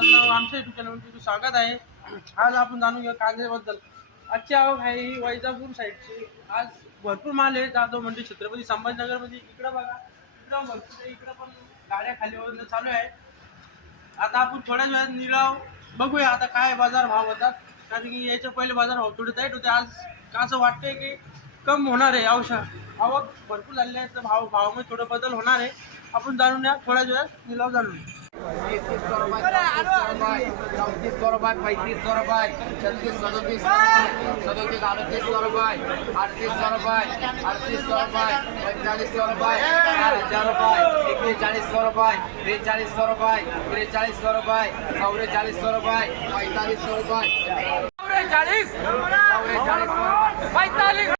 मित्रांनो, आमच्या युट्यूब चॅनलवर तुमचं स्वागत आहे. आज आपण जाणून घेऊ कांद्याबद्दल. आजची आवक आहे ही वैजापूर साईडची. आज भरपूर माल आहे जाधव मंडी छत्रपती संभाजीनगरमध्ये. इकडं बघा, इकडं भरपूर आहे, इकडं पण गाड्या खाली वरून चालू आहे. आता आपण थोड्याच वेळात निलाव बघूया आता काय बाजार भाव होतात, कारण की याच्या पहिले बाजार भाव थोडे टाईट होते. आज असं वाटतंय की कम होणार आहे. आवक भरपूर झालेली आहे, तर भावामध्ये थोडं बदल होणार आहे. आपण जाणून या थोड्याच वेळात निलाव जाणून. 3300 रुपये, 3400 रुपये, 3500 रुपये, 36, 37, 37, 3800 रुपये, 3800 रुपये, 3800 रुपये, 4500 रुपये, 4000 रुपये, 4100 रुपये, 4300 रुपये, 4300 रुपये, 4400 रुपये, 4500 रुपये, 44, 45